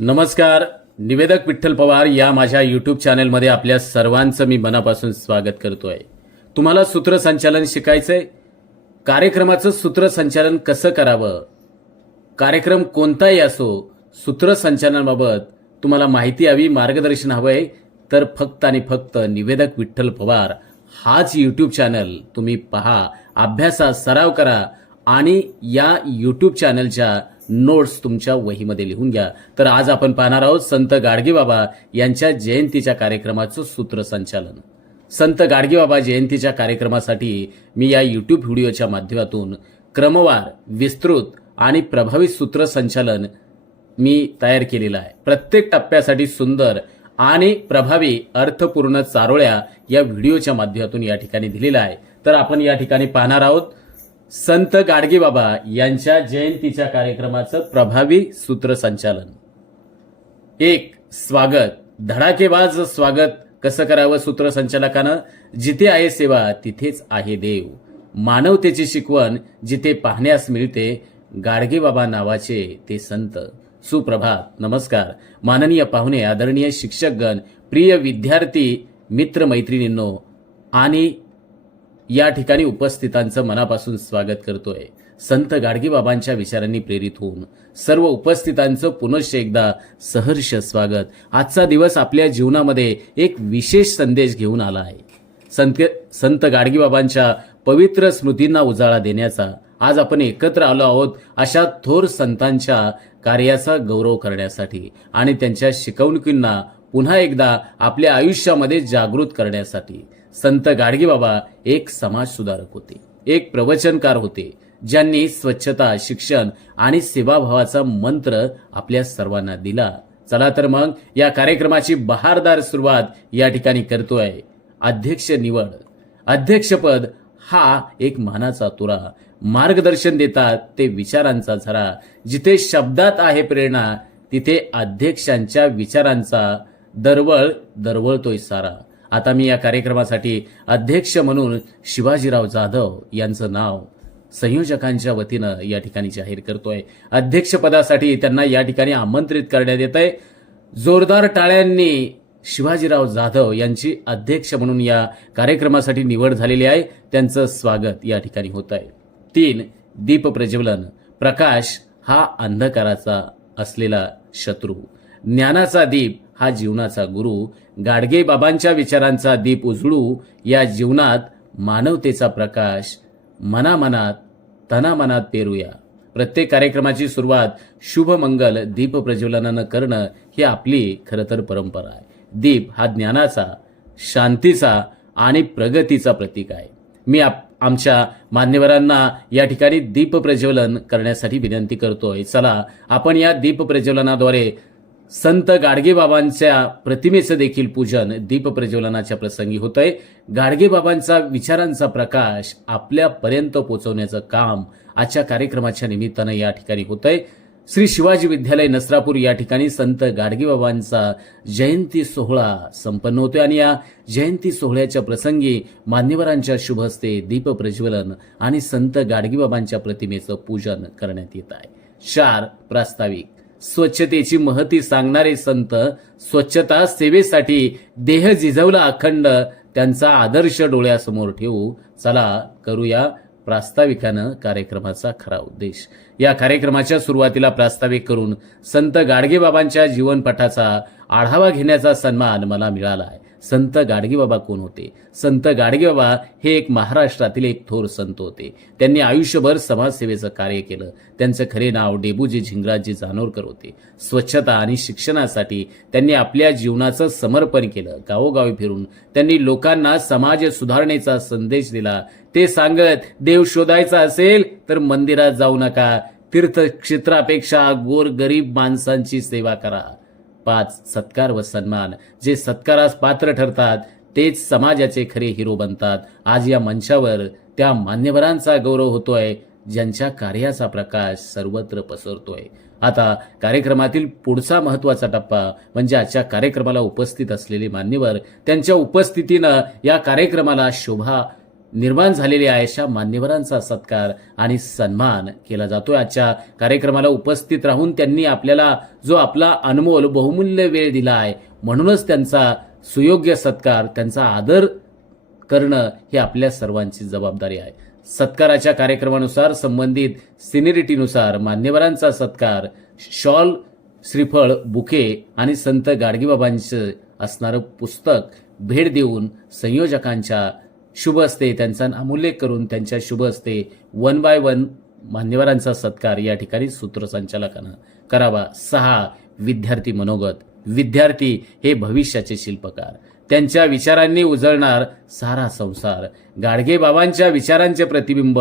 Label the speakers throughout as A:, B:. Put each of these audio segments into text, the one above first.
A: नमस्कार. निवेदक विठ्ठल पवार या माझ्या यूट्यूब चॅनलमध्ये आपल्या सर्वांचं मी मनापासून स्वागत करतो आहे तुम्हाला सूत्रसंचालन शिकायचंय? कार्यक्रमाचं सूत्रसंचालन कसं करावं? कार्यक्रम कोणताही असो सूत्रसंचालनाबाबत तुम्हाला माहिती हवी मार्गदर्शन हवं आहे तर फक्त आणि फक्त निवेदक विठ्ठल पवार हाच यूट्यूब चॅनल तुम्ही पहा. अभ्यासा सराव करा आणि या यूट्यूब चॅनलच्या नोट्स तुमच्या वहीमध्ये लिहून घ्या. तर आज आपण पाहणार आहोत संत गाडगेबाबा यांच्या जयंतीच्या कार्यक्रमाचं सूत्रसंचालन. संत गाडगेबाबा जयंतीच्या कार्यक्रमासाठी मी या यूट्यूब व्हिडिओच्या माध्यमातून क्रमवार विस्तृत आणि प्रभावी सूत्रसंचालन मी तयार केलेलं आहे. प्रत्येक टप्प्यासाठी सुंदर आणि प्रभावी अर्थपूर्ण चारोळ्या या व्हिडिओच्या माध्यमातून या ठिकाणी दिलेल्या आहे. तर आपण या ठिकाणी पाहणार आहोत संत गाडगेबाबा यांच्या जयंतीच्या कार्यक्रमाचं प्रभावी सूत्रसंचालन. एक स्वागत. धडाकेबाज स्वागत. कसं करावं सूत्रसंचालकानं? जिथे आहे सेवा तिथेच आहे देव. मानवतेची शिकवण जिथे पाहण्यास मिळते गाडगेबाबा नावाचे ते संत. सुप्रभात. नमस्कार. माननीय पाहुणे आदरणीय शिक्षकगण प्रिय विद्यार्थी मित्र मैत्रिणींनो आणि या ठिकाणी उपस्थितांचं मनापासून स्वागत करतोय. संत गाडगेबाबांच्या विचारांनी प्रेरित होऊन सर्व उपस्थितांचं पुनश्च एकदा सहर्ष स्वागत. आजचा दिवस आपल्या जीवनामध्ये एक विशेष संदेश घेऊन आला आहे. संत संत गाडगेबाबांच्या पवित्र स्मृतींना उजाळा देण्याचा आज आपण एकत्र आलो आहोत अशा थोर संतांच्या कार्याचा गौरव करण्यासाठी आणि त्यांच्या शिकवणुकींना पुन्हा एकदा आपल्या आयुष्यामध्ये जागृत करण्यासाठी संत गाडगेबाबा एक समाज सुधारक होते. एक प्रवचनकार होते ज्यांनी स्वच्छता शिक्षण आणि सेवाभावाचा मंत्र आपल्या सर्वांना दिला. चला तर मग या कार्यक्रमाची बहारदार सुरुवात या ठिकाणी करतोय. अध्यक्ष निवड. अध्यक्षपद हा एक मानाचा तुरा. मार्गदर्शन देतात ते विचारांचा झरा. जिथे शब्दात आहे प्रेरणा तिथे अध्यक्षांच्या विचारांचा दरवळ दरवळतोय सारा. आता मी या कार्यक्रमासाठी अध्यक्ष म्हणून शिवाजीराव जाधव यांचं नाव संयोजकांच्या वतीनं या ठिकाणी जाहीर करतोय. अध्यक्षपदासाठी त्यांना या ठिकाणी आमंत्रित करण्यात येत आहे जोरदार टाळ्यांनी शिवाजीराव जाधव यांची अध्यक्ष म्हणून या कार्यक्रमासाठी निवड झालेली आहे. त्यांचं स्वागत या ठिकाणी होत आहे तीन दीप प्रज्वलन. प्रकाश हा अंधकाराचा असलेला शत्रू. ज्ञानाचा दीप हा जीवनाचा गुरु गाडगे बाबांच्या विचारांचा दीप उजळू या जीवनात मानवतेचा प्रकाश मनामनात तनामनात पेरूया. प्रत्येक कार्यक्रमाची सुरुवात शुभमंगल दीप प्रज्वलनानं करणं ही आपली खरं तर परंपरा आहे. दीप हा ज्ञानाचा शांतीचा आणि प्रगतीचा प्रतीक आहे. मी आप आमच्या मान्यवरांना या ठिकाणी दीप प्रज्वलन करण्यासाठी विनंती करतोय. चला आपण या दीप प्रज्वलनाद्वारे संत गाडगेबाबांच्या प्रतिमेचं देखील पूजन दीप प्रज्वलनाच्या प्रसंगी होतंय. गाडगेबाबांचा विचारांचा प्रकाश आपल्यापर्यंत पोहोचवण्याचं काम आजच्या कार्यक्रमाच्या निमित्तानं या ठिकाणी होतंय. श्री शिवाजी विद्यालय नसरापूर या ठिकाणी संत गाडगेबाबांचा जयंती सोहळा संपन्न होतोय आणि या जयंती सोहळ्याच्या प्रसंगी मान्यवरांच्या शुभ हस्ते दीप प्रज्वलन आणि संत गाडगेबाबांच्या प्रतिमेचं पूजन करण्यात येत आहे. चार प्रास्ताविक. स्वच्छतेची महती सांगणारे संत स्वच्छता सेवेसाठी देह झिजवला अखंड त्यांचा आदर्श डोळ्यासमोर ठेवू. चला करूया प्रास्ताविकानं कार्यक्रमाचा खरा उद्देश. या कार्यक्रमाच्या सुरुवातीला प्रास्ताविक करून संत गाडगेबाबांच्या जीवनपटाचा आढावा घेण्याचा सन्मान मला मिळाला आहे संत गाडगेबाबा कोण होते? संत गाडगेबाबा हे एक महाराष्ट्रातील एक थोर संत होते. त्यांनी आयुष्यभर समाजसेवेचं कार्य केलं. त्यांचं खरे नाव डेबूजी झिंगराजी जानोरकर होते. स्वच्छता आणि शिक्षणासाठी त्यांनी आपल्या जीवनाचं समर्पण केलं. गावोगावी फिरून त्यांनी लोकांना समाज सुधारणेचा संदेश दिला. ते सांगत देव शोधायचा असेल तर मंदिरात जाऊ नका. तीर्थक्षेत्रापेक्षा गोर गरीब माणसांची सेवा करा. पाच सत्कार व सन्मान. जे सत्कारास पात्र ठरतात तेच समाजाचे खरे हिरो बनतात. आज या मंचावर त्या मान्यवरांचा गौरव होतोय ज्यांच्या कार्याचा प्रकाश सर्वत्र पसरतोय. आता कार्यक्रमातील पुढचा महत्त्वाचा टप्पा म्हणजे आजच्या कार्यक्रमाला उपस्थित असलेले मान्यवर त्यांच्या उपस्थितीनं या कार्यक्रमाला शोभा निर्माण झालेल्या अशा मान्यवरांचा सत्कार आणि सन्मान केला जातो. आजच्या कार्यक्रमाला उपस्थित राहून त्यांनी आपल्याला जो आपला अनमोल बहुमूल्य वेळ दिला आहे म्हणूनच त्यांचा सुयोग्य सत्कार त्यांचा आदर करणं ही आपल्या सर्वांची जबाबदारी आहे. सत्काराच्या कार्यक्रमानुसार संबंधित सिनिरिटीनुसार मान्यवरांचा सत्कार शॉल श्रीफळ बुके आणि संत गाडगेबाबांचं असणारं पुस्तक भेट देऊन संयोजकांच्या शुभ असते. त्यांचा अमूल्य करून त्यांच्या शुभ असते. वन बाय वन मान्यवरांचा सत्कार या ठिकाणी सूत्रसंचालकानं करावा. सहा विद्यार्थी मनोगत. विद्यार्थी हे भविष्याचे शिल्पकार. त्यांच्या विचारांनी उजळणार सारा संसार. गाडगे बाबांच्या विचारांचे प्रतिबिंब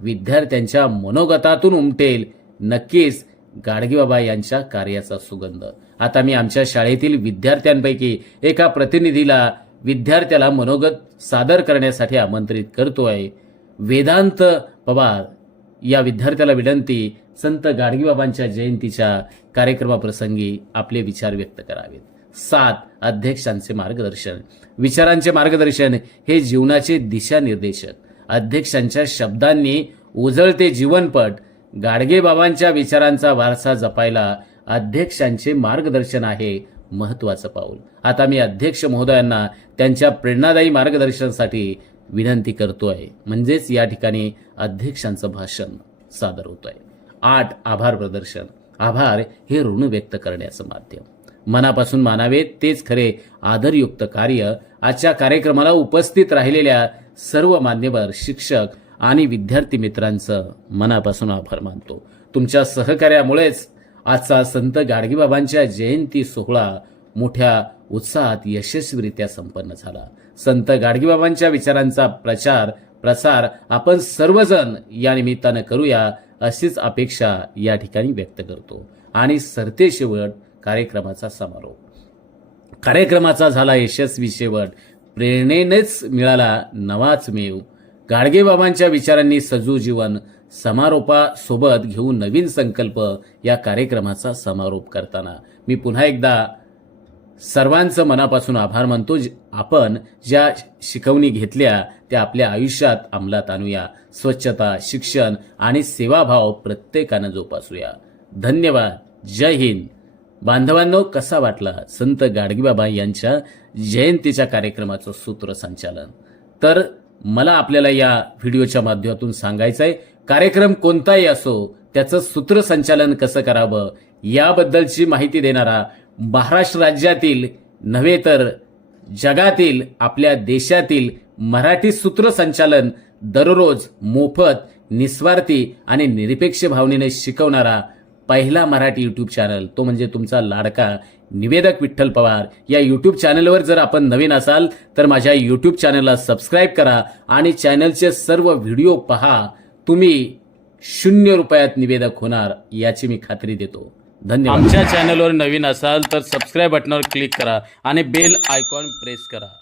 A: विद्यार्थ्यांच्या मनोगतातून उमटेल. नक्कीच गाडगेबाबा यांच्या कार्याचा सुगंध. आता मी आमच्या शाळेतील विद्यार्थ्यांपैकी एका प्रतिनिधीला विद्यार्थ्याला मनोगत सादर करण्यासाठी आमंत्रित करतो आहे वेदांत पवार या विद्यार्थ्याला विनंती संत गाडगेबाबांच्या जयंतीच्या कार्यक्रमाप्रसंगी आपले विचार व्यक्त करावेत. सात अध्यक्षांचे मार्गदर्शन. विचारांचे मार्गदर्शन हे जीवनाचे दिशानिर्देशक. अध्यक्षांच्या शब्दांनी उजळते जीवनपट. गाडगेबाबांच्या विचारांचा वारसा जपायला अध्यक्षांचे मार्गदर्शन आहे महत्वाचं पाऊल. आता मी अध्यक्ष महोदयांना त्यांच्या प्रेरणादायी मार्गदर्शनासाठी विनंती करतो आहे म्हणजेच या ठिकाणी अध्यक्षांचं भाषण सादर होत आहे आठ आभार प्रदर्शन. आभार हे ऋण व्यक्त करण्याचं माध्यम. मनापासून मानावे तेच खरे आदरयुक्त कार्य आजच्या कार्यक्रमाला उपस्थित राहिलेल्या सर्व मान्यवर शिक्षक आणि विद्यार्थी मित्रांचं मनापासून आभार मानतो. तुमच्या सहकार्यामुळेच आजचा संत गाडगेबाबांच्या जयंती सोहळा मोठ्या उत्साहात यशस्वीरित्या संपन्न झाला. संत गाडगेबाबांच्या विचारांचा प्रचार प्रसार आपण सर्वजण या निमित्तानं करूया अशीच अपेक्षा या ठिकाणी व्यक्त करतो. आणि सरते शेवट कार्यक्रमाचा समारोप. कार्यक्रमाचा झाला यशस्वी शेवट. प्रेरणेनेच मिळाला नवाच मेव. गाडगेबाबांच्या विचारांनी सजू जीवन समारोपासोबत घेऊन नवीन संकल्प या कार्यक्रमाचा समारोप करताना. मी पुन्हा एकदा सर्वांचं मनापासून आभार मानतो. आपण ज्या शिकवणी घेतल्या त्या आपल्या आयुष्यात अंमलात आणूया. स्वच्छता शिक्षण आणि सेवाभाव प्रत्येकानं जोपासूया. धन्यवाद. जय हिंद. बांधवांनो कसा वाटला संत गाडगीबाबा यांच्या जयंतीच्या कार्यक्रमाचं सूत्रसंचालन? तर मला आपल्याला या व्हिडिओच्या माध्यमातून सांगायचं आहे कार्यक्रम कोणताही असो त्याचं सूत्रसंचालन कसं करावं याबद्दलची माहिती देणारा महाराष्ट्र राज्यातील नव्हे तर जगातील आपल्या देशातील मराठी सूत्रसंचालन दररोज मोफत निस्वार्थी आणि निरपेक्ष भावनेने शिकवणारा पहिला मराठी यूट्यूब चॅनल तो म्हणजे तुमचा लाडका निवेदक विठ्ठल पवार. या यूट्यूब चॅनलवर जर आपण नवीन असाल तर माझ्या यूट्यूब चॅनलला सबस्क्राईब करा आणि चॅनलचे सर्व व्हिडिओ पहा. तुम्ही शून्य रुपयात निवेदक होणार याची मी खात्री देतो. धन्यवाद. आमच्या चॅनलवर नवीन असाल तर सबस्क्राईब बटनावर क्लिक करा आणि बेल आयकॉन प्रेस करा.